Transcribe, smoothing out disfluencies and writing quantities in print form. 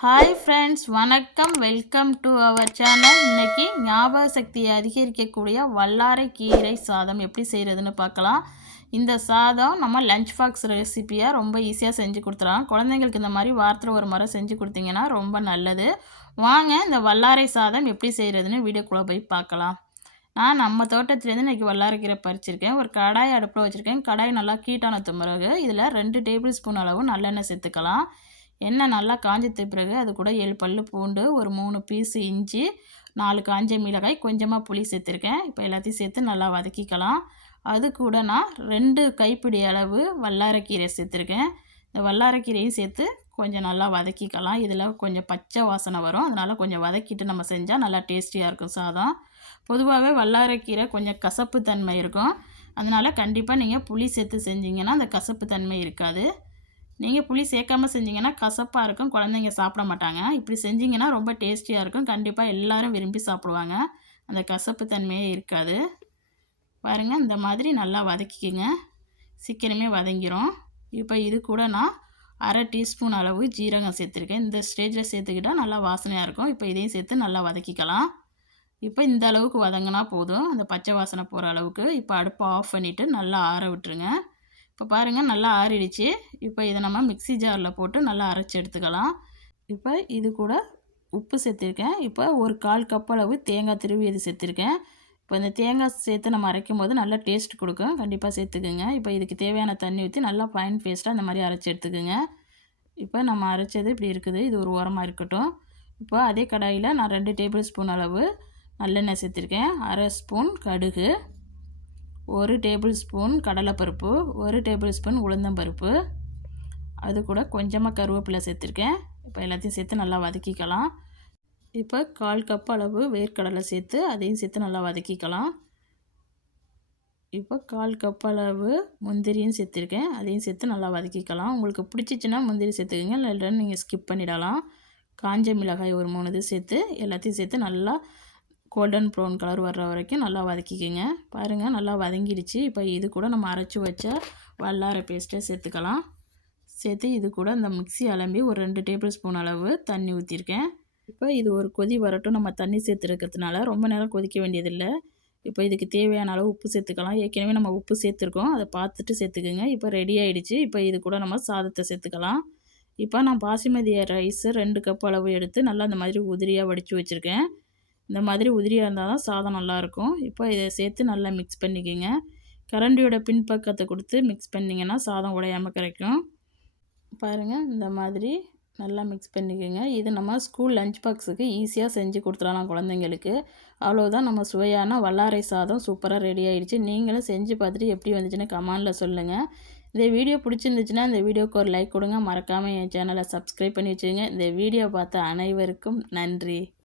Hi friends, வணக்கம். Welcome to our channel. இன்றைக்கி ஞாபக சக்தியை அதிகரிக்கக்கூடிய வல்லாரை கீரை சாதம் எப்படி செய்கிறதுன்னு பார்க்கலாம். இந்த சாதம் நம்ம லஞ்ச் பாக்ஸ் ரெசிப்பியாக ரொம்ப ஈஸியாக செஞ்சு கொடுத்துடலாம். குழந்தைங்களுக்கு இந்த மாதிரி வாரத்தில் ஒரு முறை செஞ்சு கொடுத்தீங்கன்னா ரொம்ப நல்லது. வாங்க இந்த வல்லாரை சாதம் எப்படி செய்கிறதுன்னு வீடியோக்குள்ளே போய் பார்க்கலாம். நான் நம்ம தோட்டத்துலேருந்து இன்றைக்கி வல்லாரைக்கீரை பறிச்சிருக்கேன். ஒரு கடாய் அடுப்பில் வச்சுருக்கேன். கடாய் நல்லா ஹீட்டான பிறகு இதில் 2 டேபிள் ஸ்பூன் அளவு நல்லெண்ணெய் சேர்த்துக்கலாம். எண்ணெய் நல்லா காஞ்சது பிறகு அது கூட 7 பல்லு பூண்டு, ஒரு 3 பீஸ் இஞ்சி, 4 காஞ்ச மிளகாய், கொஞ்சமாக புளி சேர்த்துருக்கேன். இப்போ எல்லாத்தையும் சேர்த்து நல்லா வதக்கிக்கலாம். அது கூட நான் 2 கைப்பிடி அளவு வல்லாரைக்கீரை சேர்த்துருக்கேன். இந்த வல்லாரைக்கீரையும் சேர்த்து கொஞ்சம் நல்லா வதக்கிக்கலாம். இதில் கொஞ்சம் பச்சை வாசனை வரும், அதனால் கொஞ்சம் வதக்கிட்டு நம்ம செஞ்சால் நல்லா டேஸ்டியாக இருக்கும் சாதம். பொதுவாகவே வல்லாரைக்கீரை கொஞ்சம் கசப்பு தன்மை இருக்கும், அதனால் கண்டிப்பாக நீங்கள் புளி சேர்த்து செஞ்சிங்கன்னா அந்த கசப்பு தன்மை இருக்காது. நீங்கள் புளி சேர்க்காமல் செஞ்சிங்கன்னா கசப்பாக இருக்கும், குழந்தைங்க சாப்பிட மாட்டாங்க. இப்படி செஞ்சிங்கன்னா ரொம்ப டேஸ்டியாக இருக்கும், கண்டிப்பாக எல்லோரும் விரும்பி சாப்பிடுவாங்க. அந்த கசப்பு தன்மையே இருக்காது. பாருங்கள், இந்த மாதிரி நல்லா வதக்கிக்கங்க, சீக்கிரமே வதங்கிடும். இப்போ இது கூட நான் 1/2 டீஸ்பூன் அளவு ஜீரகம் சேர்த்துருக்கேன். இந்த ஸ்டேஜில் சேர்த்துக்கிட்டால் நல்லா வாசனையாக இருக்கும். இப்போ இதையும் சேர்த்து நல்லா வதக்கிக்கலாம். இப்போ இந்த அளவுக்கு வதங்கினா போதும், அந்த பச்சை வாசனை போகிற அளவுக்கு. இப்போ அடுப்பை ஆஃப் பண்ணிவிட்டு நல்லா ஆற விட்டுருங்க. இப்போ பாருங்கள், நல்லா ஆறிடுச்சு. இப்போ இதை நம்ம மிக்ஸி ஜாரில் போட்டு நல்லா அரைச்சி எடுத்துக்கலாம். இப்போ இது கூட உப்பு சேர்த்துருக்கேன். இப்போ ஒரு 1/4 கப் அளவு தேங்காய் திருவி இது சேர்த்துருக்கேன். இப்போ இந்த தேங்காய் சேர்த்து நம்ம அரைக்கும் போது நல்லா டேஸ்ட் கொடுக்கும், கண்டிப்பாக சேர்த்துக்குங்க. இப்போ இதுக்கு தேவையான தண்ணி ஊற்றி நல்லா ஃபைன் பேஸ்ட்டாக இந்த மாதிரி அரைச்சி எடுத்துக்குங்க. இப்போ நம்ம அரைச்சது இப்படி இருக்குது, இது ஒரு ஓரமாக இருக்கட்டும். இப்போ அதே கடாயில் நான் 2 டேபிள் ஸ்பூன் அளவு நல்லெண்ணெய் சேர்த்துருக்கேன். 1/2 ஸ்பூன் கடுகு, 1 டேபிள் ஸ்பூன் கடலைப்பருப்பு, 1 டேபிள் ஸ்பூன் உளுந்தம்பருப்பு, அது கூட கொஞ்சமாக கருவேப்பிலை சேர்த்துருக்கேன். இப்போ எல்லாத்தையும் சேர்த்து நல்லா வதக்கிக்கலாம். இப்போ 1/4 கப் அளவு வேர்க்கடலை சேர்த்து அதையும் சேர்த்து நல்லா வதக்கிக்கலாம். இப்போ 1/4 கப் அளவு முந்திரியும் சேர்த்துருக்கேன், அதையும் சேர்த்து நல்லா வதக்கிக்கலாம். உங்களுக்கு பிடிச்சிச்சின்னா முந்திரி சேர்த்துக்கங்க, இல்லைன்னா நீங்கள் ஸ்கிப் பண்ணிடலாம். காஞ்ச மிளகாய் ஒரு 3 இது சேர்த்து எல்லாத்தையும் சேர்த்து நல்லா கோல்டன் ப்ரௌன் கலர் வர்ற வரைக்கும் நல்லா வதக்கிக்கோங்க. பாருங்கள், நல்லா வதங்கிடுச்சு. இப்போ இது கூட நம்ம அரைச்சி வச்ச வல்லாரை பேஸ்ட்டை சேர்த்துக்கலாம். சேர்த்து இது கூட இந்த மிக்ஸி அலம்பி ஒரு 2 டேபிள் ஸ்பூன் அளவு தண்ணி ஊற்றிருக்கேன். இப்போ இது ஒரு கொதி வரட்டும். நம்ம தண்ணி சேர்த்துருக்கிறதுனால ரொம்ப நேரம் கொதிக்க வேண்டியதில்லை. இப்போ இதுக்கு தேவையான அளவு உப்பு சேர்த்துக்கலாம். ஏற்கனவே நம்ம உப்பு சேர்த்துருக்கோம், அதை பார்த்துட்டு சேர்த்துக்குங்க. இப்போ ரெடி ஆகிடுச்சு. இப்போ இது கூட நம்ம சாதத்தை சேர்த்துக்கலாம். இப்போ நான் பாசுமதி ரைஸு 2 கப் அளவு எடுத்து நல்லா இந்த மாதிரி உதிரியாக வடித்து வச்சுருக்கேன். இந்த மாதிரி உதிரியாக இருந்தால் தான் சாதம் நல்லாயிருக்கும். இப்போ இதை சேர்த்து நல்லா மிக்ஸ் பண்ணிக்கோங்க. கரண்டியோட பின்பக்கத்தை கொடுத்து மிக்ஸ் பண்ணிங்கன்னா சாதம் உடையாமல் கிடைக்கும். பாருங்கள், இந்த மாதிரி நல்லா மிக்ஸ் பண்ணிக்கோங்க. இது நம்ம ஸ்கூல் லஞ்ச் பாக்ஸுக்கு ஈஸியாக செஞ்சு கொடுத்துடலாம் குழந்தைங்களுக்கு. அவ்வளோதான், நம்ம சுவையான வல்லாரை சாதம் சூப்பராக ரெடி ஆகிடுச்சு. நீங்களும் செஞ்சு பார்த்துட்டு எப்படி வந்துச்சுன்னு கமெண்டில் சொல்லுங்கள். இந்த வீடியோ பிடிச்சிருந்துச்சுன்னா இந்த வீடியோவுக்கு ஒரு லைக் கொடுங்க. மறக்காமல் என் சேனலை சப்ஸ்கிரைப் பண்ணி வச்சுக்கோங்க. இந்த வீடியோ பார்த்த அனைவருக்கும் நன்றி.